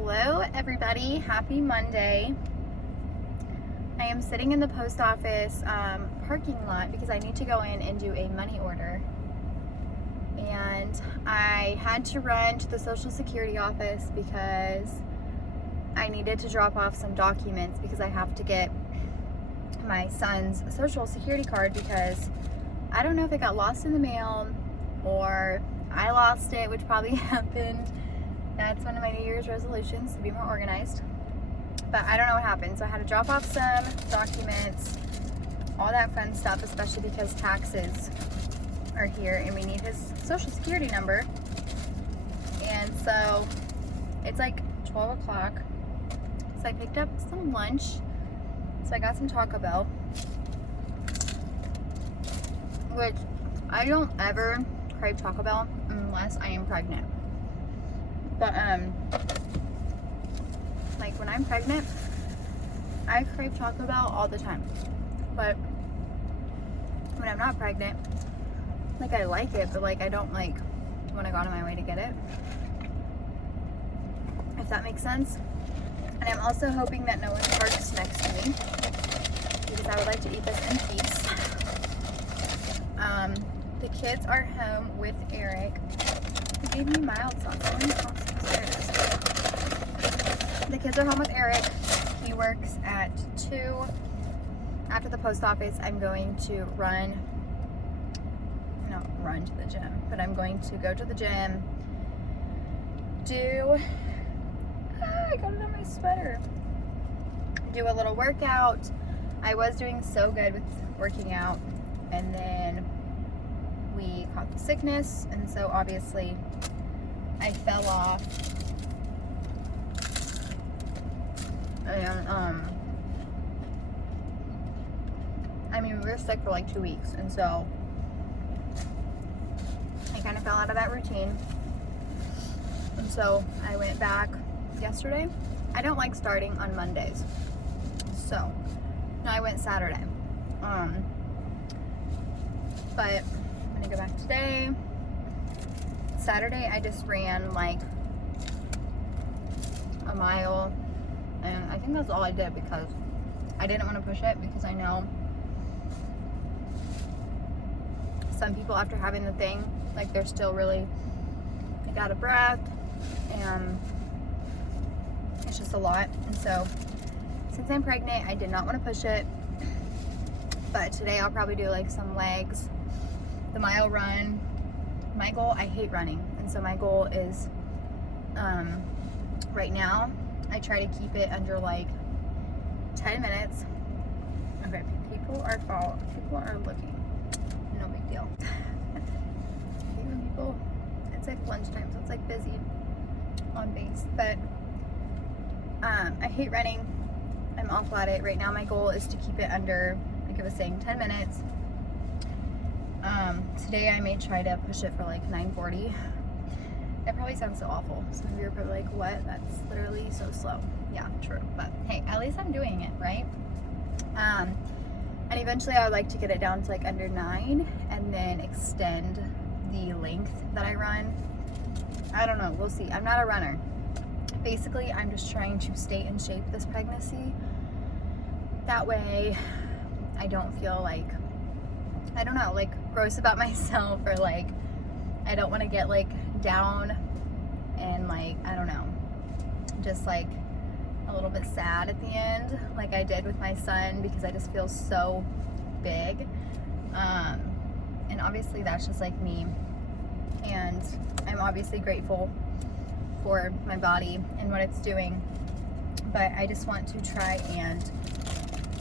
Hello everybody, happy Monday. I am sitting in the post office parking lot because I need to go in and do a money order. And I had to run to the Social Security office because I needed to drop off some documents because I have to get my son's Social Security card because I don't know if it got lost in the mail or I lost it, which probably happened. That's one of my New Year's resolutions, to be more organized. But I don't know what happened. So I had to drop off some documents, all that fun stuff, especially because taxes are here and we need his Social Security number. And so it's like 12 o'clock. So I picked up some lunch. So I got some Taco Bell, which I don't ever crave Taco Bell unless I am pregnant. But like when I'm pregnant, I crave Taco Bell all the time. But when I'm not pregnant, like I like it, but like I don't like want to go out of my way to get it. If that makes sense. And I'm also hoping that no one parks next to me because I would like to eat this in peace. The kids are home with Eric. He gave me mild sauce. There it is. The kids are home with Eric. He works at 2. After the post office, I'm going to not run to the gym, but I'm going to go to the gym, I got it on my sweater, do a little workout. I was doing so good with working out, and then we caught the sickness, and so obviously I fell off. And I mean, we were sick for like 2 weeks, and so I kind of fell out of that routine. And so I went back yesterday. I don't like starting on Mondays, so no, I went Saturday. But I'm gonna go back today. Saturday I just ran like a mile, and I think that's all I did because I didn't want to push it because I know some people after having the thing, like they're still really like out of breath, and it's just a lot. And so since I'm pregnant, I did not want to push it, but today I'll probably do like some legs, the mile run. My goal, I hate running, and so my goal is right now I try to keep it under like 10 minutes. Okay, people are looking, no big deal. I hate when people, it's like lunchtime, so it's like busy on base, but I hate running. I'm awful at it. Right now my goal is to keep it under, like I was saying, 10 minutes. Today I may try to push it for like 9:40. It probably sounds so awful. Some of you are probably like, what? That's literally so slow. Yeah, true. But hey, at least I'm doing it, right? And eventually I would like to get it down to like under 9 and then extend the length that I run. I don't know. We'll see. I'm not a runner. Basically, I'm just trying to stay in shape this pregnancy. That way I don't feel like, I don't know, like gross about myself, or like I don't want to get like down and like, I don't know, just like a little bit sad at the end like I did with my son, because I just feel so big. And obviously that's just like me, and I'm obviously grateful for my body and what it's doing, but I just want to try and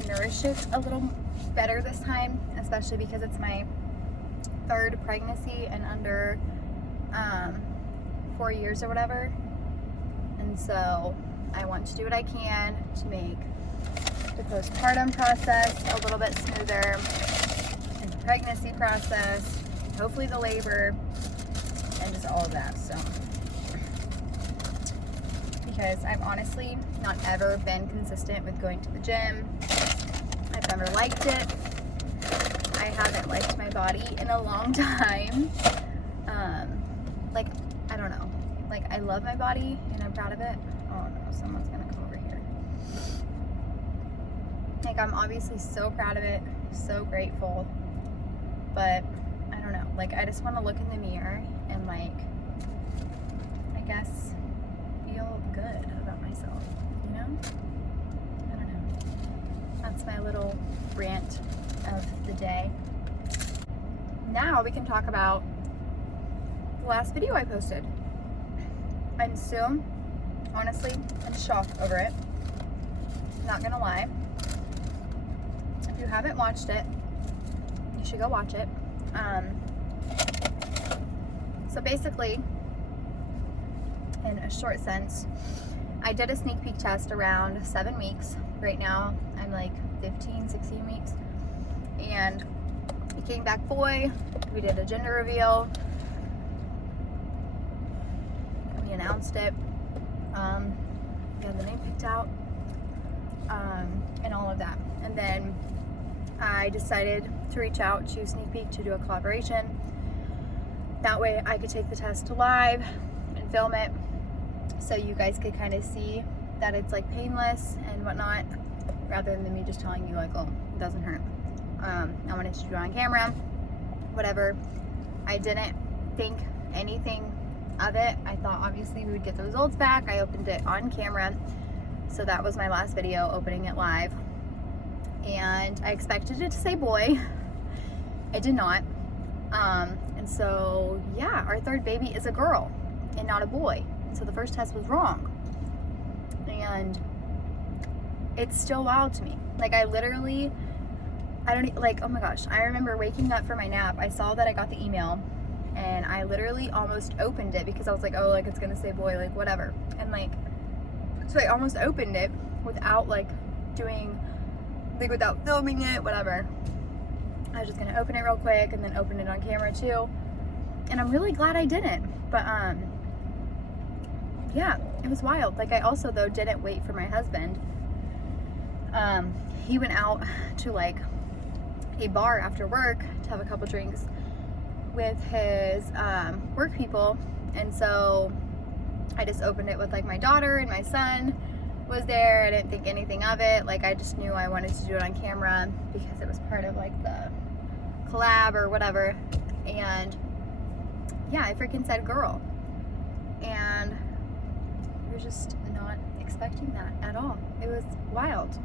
nourish it a little better this time, especially because it's my 3rd pregnancy in under 4 years or whatever. And so I want to do what I can to make the postpartum process a little bit smoother, and the pregnancy process, and hopefully the labor, and just all of that. So because I've honestly not ever been consistent with going to the gym. I've never liked it. I haven't liked my body in a long time. Like, I don't know. Like, I love my body and I'm proud of it. Oh no, someone's gonna come over here. Like, I'm obviously so proud of it, so grateful, but I don't know, like, I just want to look in the mirror and, like, I guess feel good about myself, you know? I don't know. That's my little rant of the day. Now we can talk about the last video I posted. I'm still, honestly, in shock over it. Not gonna lie. If you haven't watched it, you should go watch it. So basically, in a short sense, I did a sneak peek test around 7 weeks. Right now, I'm like 15, 16 weeks. And it came back boy. We did a gender reveal. We announced it. We had the name picked out. And all of that. And then I decided to reach out to Sneak Peek to do a collaboration. That way I could take the test live and film it so you guys could kind of see that it's like painless and whatnot, rather than me just telling you like, oh, it doesn't hurt. I wanted to do it on camera, whatever. I didn't think anything of it. I thought obviously we would get the results back. I opened it on camera. So that was my last video, opening it live. And I expected it to say boy. It did not. And so, yeah, our third baby is a girl and not a boy. So the first test was wrong. And it's still wild to me. Like, I literally, like, oh my gosh, I remember waking up for my nap. I saw that I got the email and I literally almost opened it because I was like, oh, like, it's gonna say boy, like, whatever. And like, so I almost opened it without like doing, like, without filming it, whatever. I was just gonna open it real quick and then open it on camera too. And I'm really glad I didn't. But yeah, it was wild. Like, I also though didn't wait for my husband. He went out to like a bar after work to have a couple drinks with his work people. And so I just opened it with like my daughter, and my son was there. I didn't think anything of it. Like, I just knew I wanted to do it on camera because it was part of like the collab or whatever. And yeah, I freaking said girl. And we were just not expecting that at all. It was wild.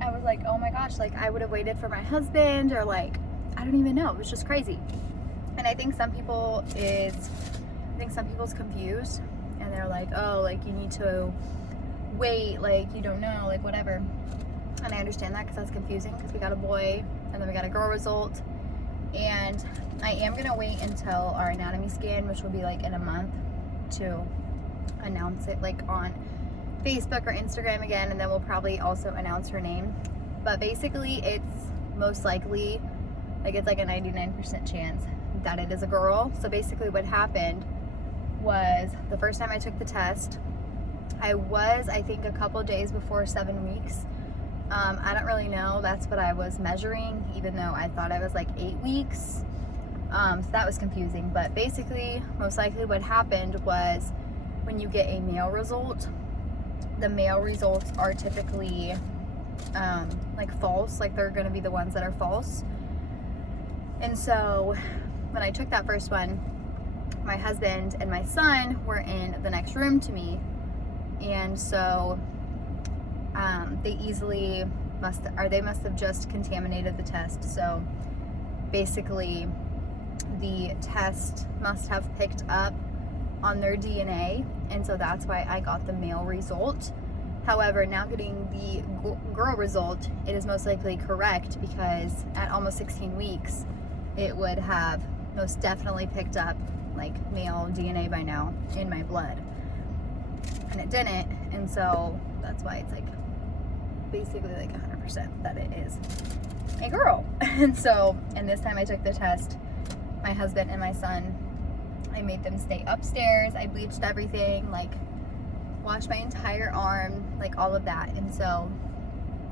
I was like, oh my gosh, like, I would have waited for my husband, or like, I don't even know. It was just crazy. And I think some people's confused and they're like, oh, like, you need to wait, like, you don't know, like, whatever. And I understand that because that's confusing, because we got a boy and then we got a girl result. And I am gonna wait until our anatomy scan, which will be like in a month, to announce it like on Facebook or Instagram again, and then we'll probably also announce her name. But basically, it's most likely, like, it's like a 99% chance that it is a girl. So basically what happened was, the first time I took the test, I think a couple days before 7 weeks. I don't really know. That's what I was measuring, even though I thought I was like 8 weeks. So that was confusing. But basically, most likely what happened was, when you get a male result, the male results are typically like false. Like, they're going to be the ones that are false. And so when I took that first one, my husband and my son were in the next room to me. And so they must have just contaminated the test. So basically, the test must have picked up on their DNA, and so that's why I got the male result. However, now getting the girl result, it is most likely correct, because at almost 16 weeks, it would have most definitely picked up like male DNA by now in my blood, and it didn't. And so that's why it's like basically like 100% that it is a girl. And this time I took the test, my husband and my son, I made them stay upstairs. I bleached everything, like washed my entire arm, like all of that. And so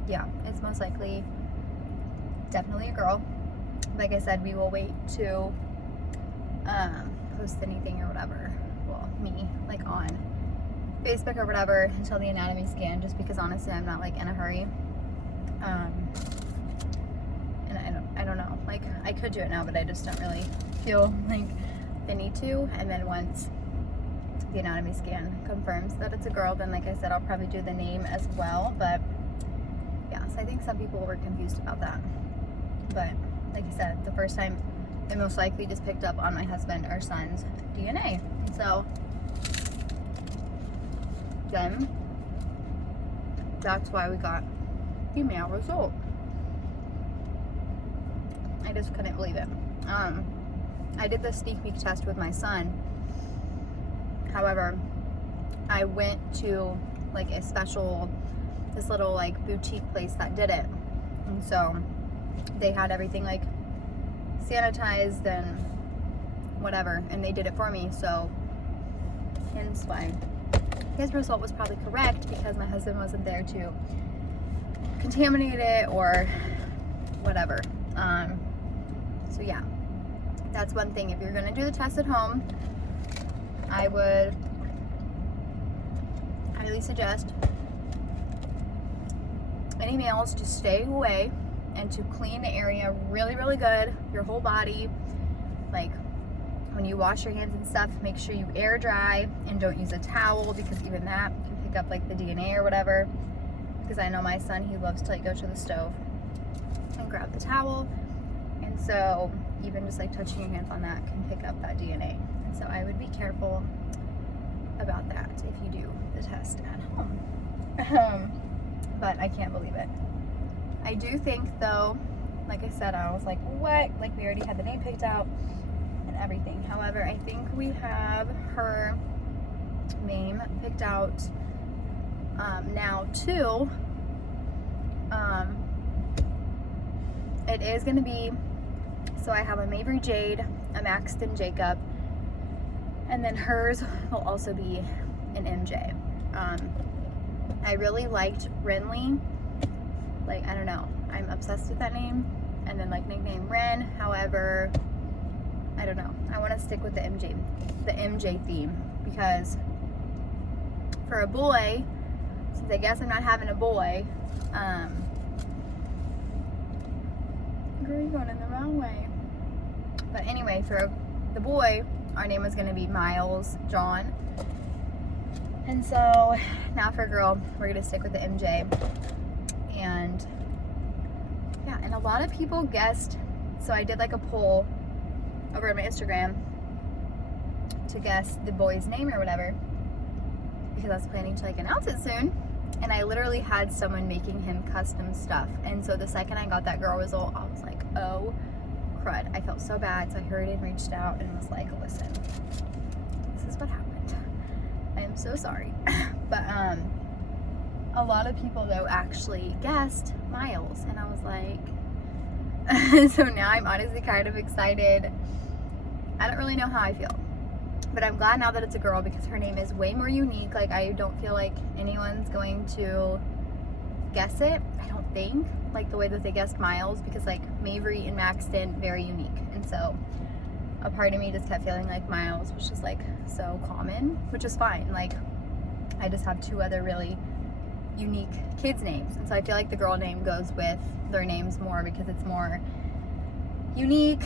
yeah, it's most likely definitely a girl. Like I said, we will wait to post anything or whatever. Well, me like on Facebook or whatever until the anatomy scan, just because honestly I'm not like in a hurry. And I don't know, like I could do it now, but I just don't really feel like the need to. And then once the anatomy scan confirms that it's a girl, then like I said, I'll probably do the name as well. But yeah, so I think some people were confused about that. But like I said, the first time it most likely just picked up on my husband or son's DNA. So then that's why we got the male result. I just couldn't believe it. I did the sneak peek test with my son. However, I went to like a special, this little like boutique place that did it. And so they had everything like sanitized and whatever, and they did it for me. So hence why his result was probably correct, because my husband wasn't there to contaminate it or whatever. So yeah, that's one thing. If you're gonna do the test at home, I would highly suggest any males to stay away and to clean the area really, really good, your whole body. Like when you wash your hands and stuff, make sure you air dry and don't use a towel, because even that can pick up like the DNA or whatever. Because I know my son, he loves to like go to the stove and grab the towel. And so even just like touching your hands on that can pick up that DNA. And so I would be careful about that if you do the test at home. But I can't believe it. I do think though, like I said, I was like, what? Like we already had the name picked out and everything. However, I think we have her name picked out now too. It is going to be, so I have a Mabry Jade, a Maxton Jacob, and then hers will also be an MJ. I really liked Renly. Like, I don't know, I'm obsessed with that name. And then like nickname Ren. However, I don't know, I want to stick with the MJ theme, because for a boy, since I guess I'm not having a boy, girl, you're going in the wrong way. But anyway, for the boy, our name was going to be Miles John. And so now for a girl, we're going to stick with the MJ. And yeah, and a lot of people guessed. So I did like a poll over on my Instagram to guess the boy's name or whatever, because I was planning to like announce it soon. And I literally had someone making him custom stuff. And so the second I got that girl result, I was like, oh crud. I felt so bad. So I hurried and reached out and was like, listen, this is what happened. I am so sorry. But a lot of people though actually guessed Miles, and I was like, so now I'm honestly kind of excited. I don't really know how I feel, but I'm glad now that it's a girl, because her name is way more unique. Like I don't feel like anyone's going to guess it, I don't think, like the way that they guessed Miles, because like Mabry and Maxton, very unique. And so a part of me just kept feeling like Miles was just like so common, which is fine. Like I just have two other really unique kids' names, and so I feel like the girl name goes with their names more, because it's more unique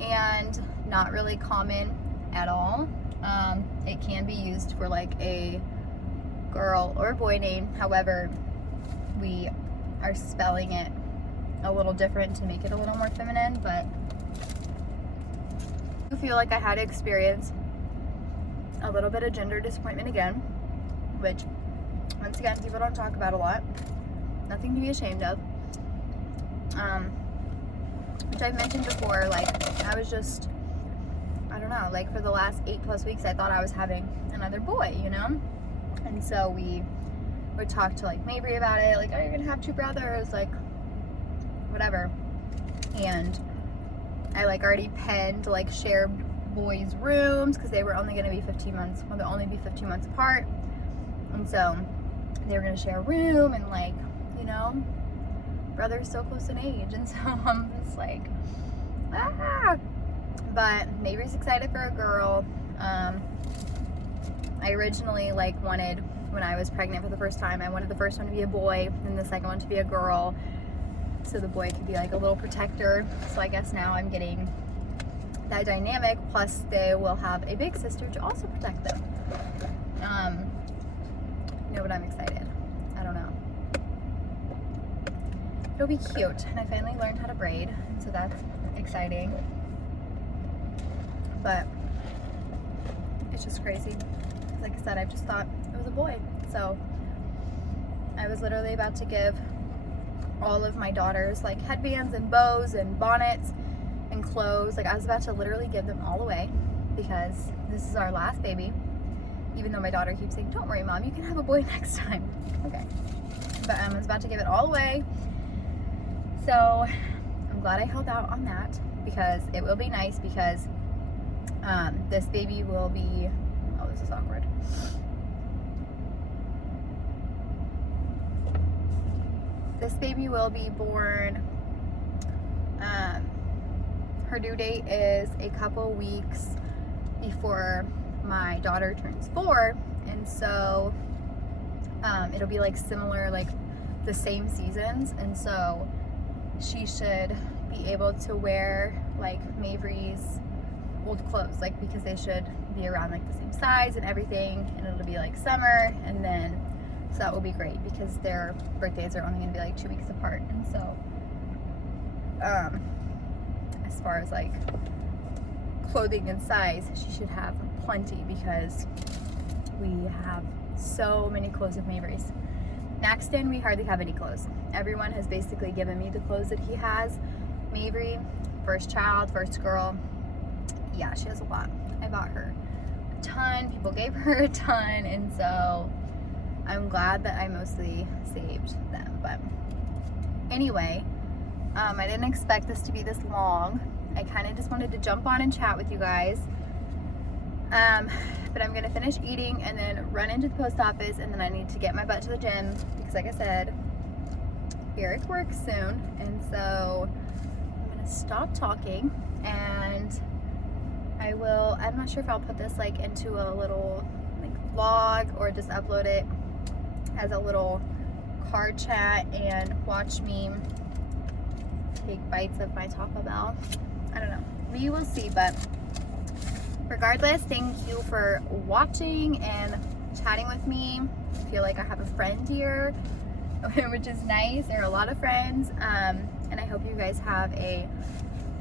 and not really common at all. It can be used for like a girl or boy name. However, we are spelling it a little different to make it a little more feminine. But I feel like I had to experience a little bit of gender disappointment again, which once again people don't talk about a lot. Nothing to be ashamed of. Which I've mentioned before, like I was just, I don't know, like for the last 8+ weeks I thought I was having another boy, you know? And so we would talk to like Mabry about it, like, oh, you're gonna have two brothers, like whatever. And I like already penned to like share boys' rooms, because they were only gonna be 15 months, well, they'll only be 15 months apart. And so they were gonna share a room, and like, you know, brothers so close in age. And so I'm just like, ah. But Mabry's excited for a girl. I originally like wanted, when I was pregnant for the first time, I wanted the first one to be a boy and the second one to be a girl, so the boy could be like a little protector. So I guess now I'm getting that dynamic, plus they will have a big sister to also protect them. No, but I'm excited. I don't know. It'll be cute. And I finally learned how to braid, so that's exciting. But it's just crazy. Like I said, I just thought it was a boy. So I was literally about to give all of my daughters like headbands and bows and bonnets and clothes. Like I was about to literally give them all away because this is our last baby. Even though my daughter keeps saying, don't worry, Mom, you can have a boy next time. Okay. But I was about to give it all away. So I'm glad I held out on that, because it will be nice, because this baby will be, oh, this is awkward. This baby will be born, her due date is a couple weeks before my daughter turns 4, and so it'll be like similar, like the same seasons, and so she should be able to wear like Maveri's old clothes, like because they should be around like the same size and everything, and it'll be like summer, and then so that will be great because their birthdays are only going to be like 2 weeks apart, and so as far as like clothing and size, she should have plenty because we have so many clothes of Maveri's. Maxton, we hardly have any clothes. Everyone has basically given me the clothes that he has. Maveri, first child, first girl, yeah, she has a lot. I bought her a ton, people gave her a ton, and so I'm glad that I mostly saved them. But anyway, I didn't expect this to be this long. I kind of just wanted to jump on and chat with you guys. But I'm gonna finish eating and then run into the post office, and then I need to get my butt to the gym because, like I said, Eric works soon, and so I'm gonna stop talking, and I'm not sure if I'll put this like into a little like vlog or just upload it as a little car chat and watch me take bites of my Taco Bell. I don't know, we will see. But regardless, thank you for watching and chatting with me. I feel like I have a friend here, which is nice. There are a lot of friends, and I hope you guys have a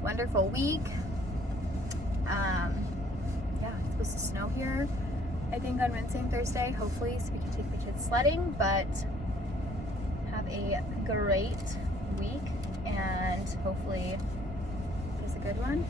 wonderful week. Yeah, it's supposed to snow here, I think, on Wednesday and Thursday, hopefully, so we can take the kids sledding. But have a great week, and hopefully it's a good one.